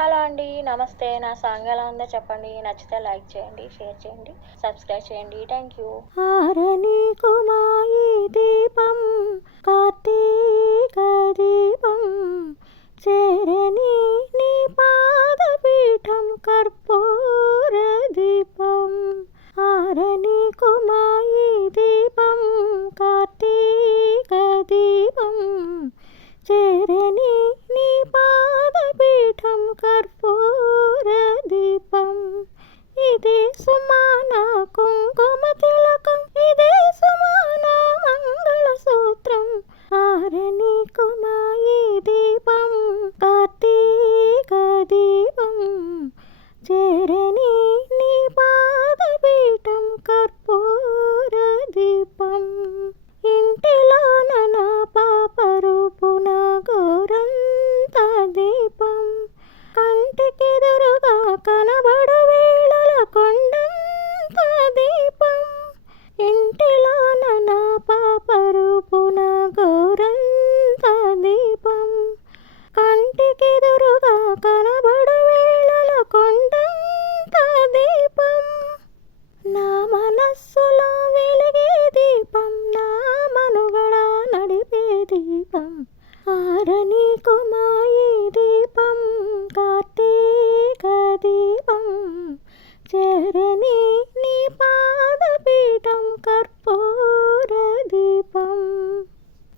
Hello అండి. నమస్తే. నా సాంగ్ ఎలా ఉందో చెప్పండి. నచ్చితే లైక్ చేయండి, షేర్ చేయండి, సబ్స్క్రైబ్ చేయండి. Thank you. హారని కుమాయి దీపం కార్తీక దీపం చేరని నీ పాదపీఠం కర్పూర దీపం. హారని కుమాయి దీపం కార్తీక దీపం చేరని నీ పాదపీఠం కర్పూర దీపం. ఇదే సుమాన కుంకుమ తిలకం, ఇదే సుమాన మంగళసూత్రం. హారని కుమాయి దీపం కార్తీక దీపం చేరని నీ పాదపీఠం కర్పూర దీపం. ఇంటిలోన నా పాప రూపున గోరంత దీపం, కంటికెదురుగా కనబడు వేళల కొండంత దీపం. ఇంటిలోన నా పాప రూపున గోరంత దీపం, కంటికెదురుగా కనబడు వేళల కొండంత దీపం. నా మనస్సులో వెలిగే దీపం, నా మనుగడ నడిపే దీపం. హారని కుమాయి దీపం కార్తీక దీపం చేరని నీ పాదపీఠం కర్పూర దీపం.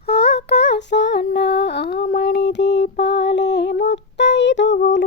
ఆకాశాన ఆమణి దీపాలే ముత్తైదువులుంచారు,